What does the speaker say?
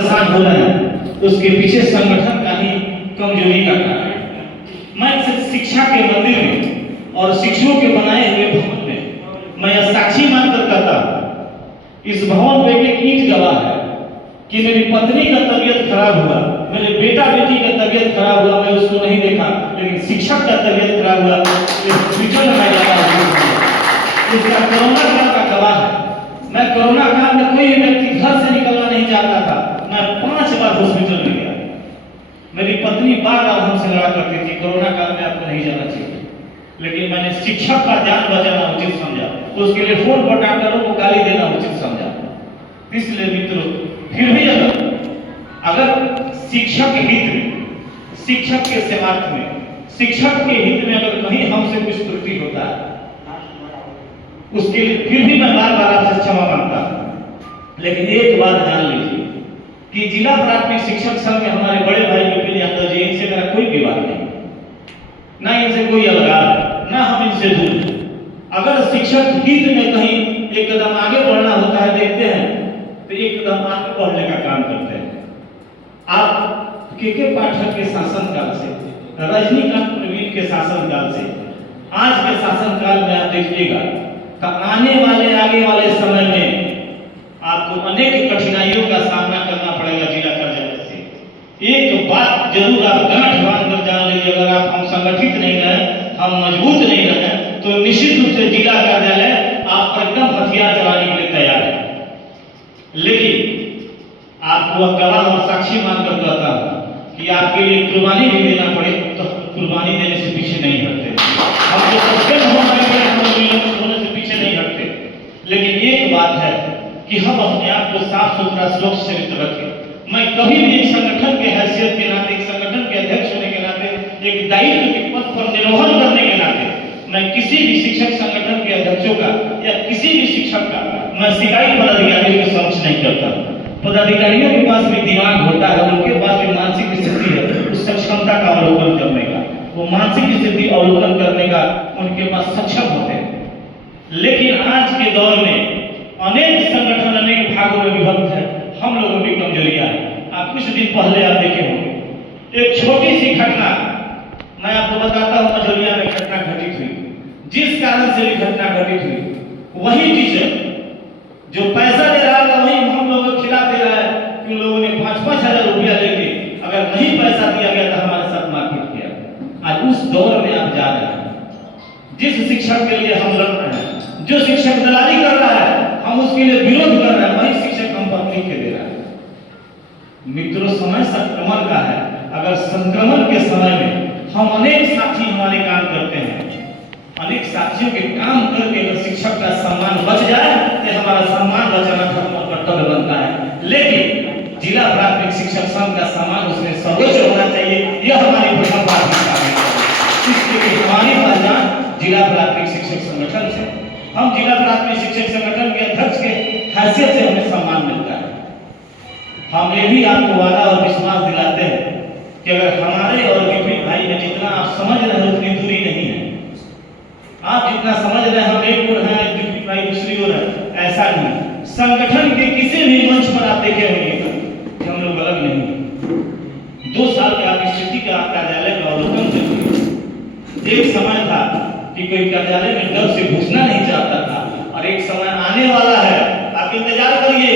परेशान हो रहे हैं, उसके पीछे संगठन का ही कमजोरी का कारण है। मैं शिक्षा के मंदिर में और शिक्षकों के बनाए हुए भवन में मैं यह साक्षी मानकर कहता हूं, इस भवन पे एक ईंट गवाह है कि मेरी पत्नी का तबीयत खराब हुआ, मेरे बेटा बेटी का तबीयत खराब हुआ, मैं उसको नहीं देखा, लेकिन शिक्षक का तबीयत खराब हुआ, हॉस्पिटल में मैं जाता हूं। इसका कोरोना काल का गवाह है। मैं कोरोना काल में कोई व्यक्ति घर से निकलना नहीं चाहता था, मैं 5 बार हॉस्पिटल में गया। मेरी पत्नी बार बार हमसे लड़ा करती थी, कोरोना काल में आपको नहीं जाना चाहिए, लेकिन मैंने शिक्षक का जान बचाना उचित समझा, तो उसके लिए फोन पर डॉक्टरों को गाली देना उचित समझा। इसलिए मित्रों, फिर भी अगर शिक्षक हित में, शिक्षक के सेवार्थ में, शिक्षक के हित में अगर कहीं हमसे कुछ त्रुटि होता है, उसके लिए फिर भी मैं बार बार आपसे क्षमा मांगता हूं। लेकिन एक बात जान लीजिए कि जिला प्राथमिक शिक्षक संघ में हमारे बड़े भाई विपिन यादव जी, इनसे मेरा कोई विवाद नहीं, ना इनसे कोई अलगाव, ना हम इनसे दूर। अगर शिक्षक हित में कहीं एक कदम आगे बढ़ना होता है, देखते हैं तो एक कदम आगे बढ़ने का काम करते हैं। आप के पाठक के शासनकाल से, रजनीकांत प्रवीण के शासनकाल से आज के शासनकाल में आप देखिएगा, आने वाले आगे वाले समय में आपको अनेक कठिनाइयों का सामना करना पड़ेगा जिला कार्यालय से। एक बात जरूर आप गांठ बांधकर जान लीजिए, अगर आप हम संगठित नहीं रहे, हम मजबूत नहीं रहे, तो निश्चित रूप से जिला कार्यालय आप पर एकदम हथियार चलाने के लिए तैयार है। लेकिन आपको गवाह और साक्षी मानकर कहता हूं कि आपके लिए कुर्बानी भी देना पड़े तो कुर्बानी देने से पीछे नहीं हटते। हम जो सस्पेंड होने से पीछे नहीं हटते। लेकिन एक बात है कि हम अपने आप को साफ सुथरा स्वच्छ चरित्र रखें। मैं कभी भी एक संगठन के हैसियत के नाते, एक संगठन के अध्यक्ष होने के नाते, एक दायित्व के पद पर निर्वहन करने के नाते, मैं किसी भी शिक्षक संगठन के अध्यक्षों का या किसी भी शिक्षक का मैं शिकायत पदाधिकारियों के समक्ष नहीं करता। पदाधिकारियों के पास भी दिमाग होता है, उनके पास भी मानसिक स्थिति है उस सक्षमता का अवलोकन करने का, वो मानसिक स्थिति अवलोकन करने का उनके पास सक्षम होते हैं। लेकिन आज के दौर में अनेक संगठन अनेक भागों में विभक्त है, हम लोगों की कमजोरियां हैं। आप कुछ दिन पहले आप देखे होंगे, एक छोटी सी घटना मैं आपको बताता हूं, मझौलिया में घटना घटित हुई। जिस कारण से भी घटना घटित हुई, वही टीचर जो पैसा दे रहा था, वही हम लोगों के खिलाफ दे रहा है कि लोगों ने 5-5 हजार रुपया लेके अगर नहीं पैसा दिया गया तो हमारे साथ मारपीट किया। आज उस दौर में आप जा रहे हैं। जिस शिक्षक के लिए हम लड़ रहे हैं, जो शिक्षक दलाली कर रहा है, हम उसके लिए विरोध कर रहे हैं, वही शिक्षक हम पर लिख के दे रहा है। मित्रों, समय संक्रमण का है। अगर संक्रमण के समय में हम अनेक साथी हमारे काम करते हैं, अनेक साथियों के काम करके अगर शिक्षक का सम्मान बच जाए तो हमारा सम्मान बचाना धर्म और कर्तव्य बनता है। लेकिन जिला प्राथमिक शिक्षक संघ का सम्मान उसमें सर्वोच्च होना चाहिए, यह हमारी प्रथम प्राथमिकता है। इसलिए हमारी पहचान जिला प्राथमिक शिक्षक संगठन से, हम जिला प्राथमिक शिक्षक संगठन के अध्यक्ष के हैसियत से हमें सम्मान मिलता है। हम ये भी आपको वादा और विश्वास दिलाते हैं कि अगर हमारे और विपिन भाई में जितना आप समझ रहे हैं उतनी दूरी नहीं है। आप जितना समझ रहे हैं हम एक ओर हैं, विपिन भाई दूसरी ओर है, ऐसा नहीं। संगठन के किसी भी मंच पर आप देखे होंगे कि हम लोग अलग नहीं। 2 साल के आप स्थिति का कार्यालय का अवलोकन करिए। एक समय था कि कोई कार्यालय में डर से घुसना नहीं चाहता था, और एक समय आने वाला है, आप इंतजार करिए।